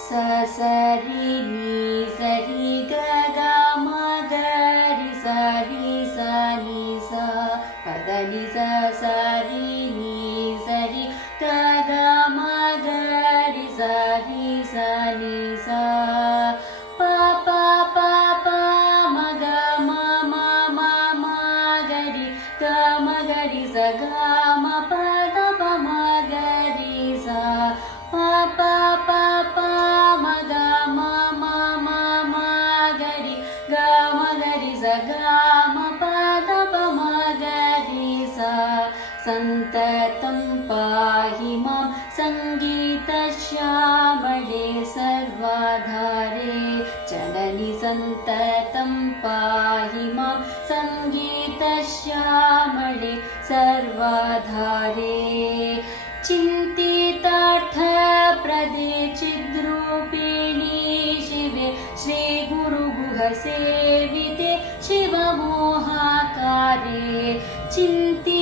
सा सरि नि सरि ग ग म ग रि सा रि सा नि सा प द नि सा सा रि नि सरि ग ग म ग रि सा रि सा नि सा प प प प म ग म म म म ग रि ग म ग रि सा ग म प द प म ग रि सा प प प प म ग म म म म ग रि ग म ग रि सा ग म प द प म ग रि सा सन्ततं पाहि मां सङ्गीतश्यामळे सर्वाधारे जननि सन्ततं पाहि मां सङ्गीतश्यामळे सर्वाधारे चिन्तितार्थप्रदे चिद्रूपिणि शिवे श्रीगुरुगुहसेविते शिवमोहाकारे चिन्तितार्थप्रदे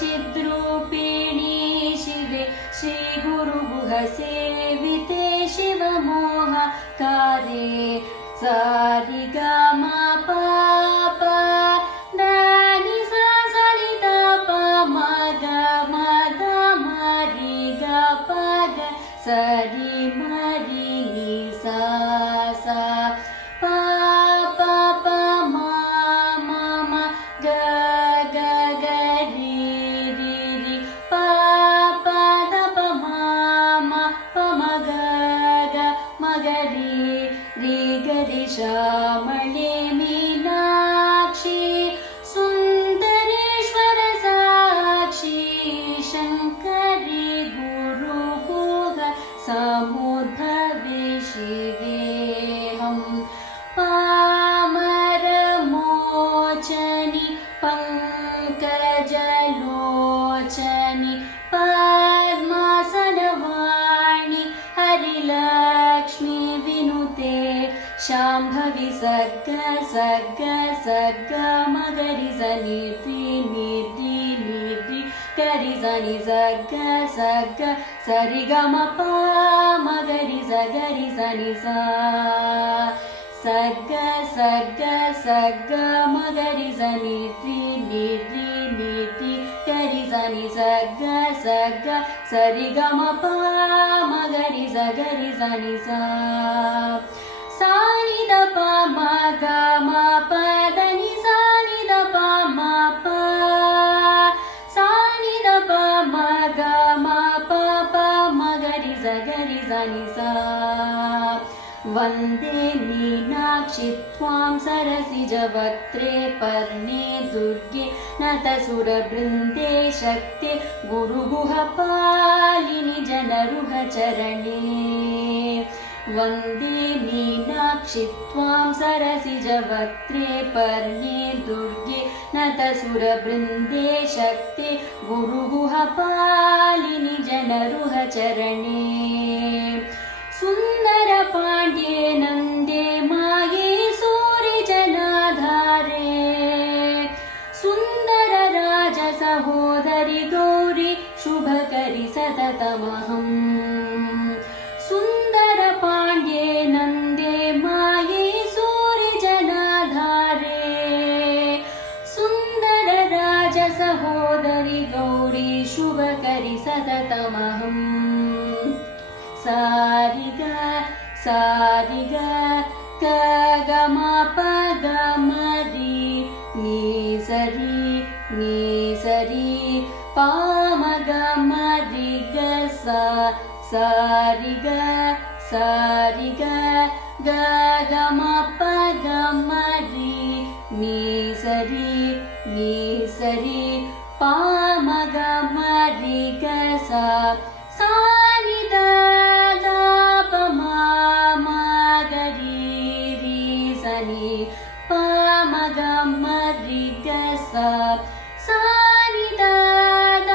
चिद्रूपिणि शिवे श्रीगुरुगुहसेविते शिवमोहाकारे सा रि ग म प प द नि सा सा नि द प म ग म ग म रि ग प ग स रि म रि नि सा सा प प प म म म ग ग ग रि रि रि प प द प म म प म ग ग म ग रि रि ग रि श्यामळे मीनाक्षी सुन्दरेश्वर साक्षी शङ्करि गुरुगुह समुद्भवे शिवेऽहं पामरमोचनि पङ्कजलोचनि पद्मासनवाणि हरिलक्ष्मी विनुते शाम्भवि सर्ग सर्ग सर्ग मगरि सनि रि नि रि नि रि गरि सनि सर्ग सर्ग सरि ग म प मगरि स गरि सनि सा सर्ग सर्ग सर्ग मगरि सनि रि नि रि नि रि गरि सनि सर्ग सर्ग सरि ग म प मगरि स गरि सनि सा सा नि द प म ग म प द नि सा नि द प म प सा नि द प म ग म प प म ग रि स ग रि स नि सा वन्दे मीनाक्षि त्वां सरसिजवक्त्रे पर्णे दुर्गे नतसुरवृन्दे शक्ते गुरुगुहपालिनि जनरुहचरणे वन्दे मीनाक्षि त्वां सरसिजवक्त्रे पर्णे दुर्गे नतसुरवृन्दे शक्ते गुरुगुहपालिनि जनरुहचरणे सुन्दर पाण्ड्ये नन्दे माये सूरिजनाधारे सुन्दर राज सहोदरि गौरि शुभकरि सततमहम् सुन्दर पाण्ड्ये नन्दे माये सूरिजनाधारे सुन्दर राज सहोदरि गौरि शुभकरि सततमहम् सा रि ग ग ग म प ग म रि नि सरि प म ग म रि ग सा रि ग ग ग म प ग म रि नि सरि प म ग म रि ग सा सा नि द द प म म ग रि रि स नि प म ग म रि ग सा सा नि द द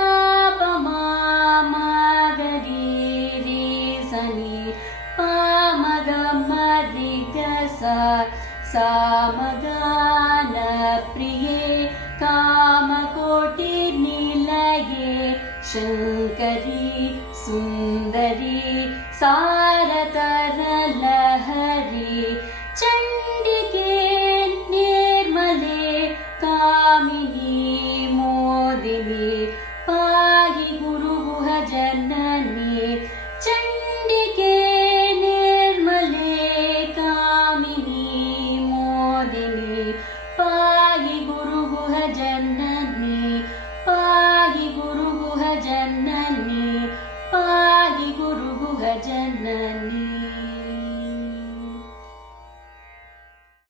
प म म ग रि रि स नि प म ग म रि ग सा सामगानप्रिये कामकोटिनिलये शङ्करी सुन्दरी सारतरल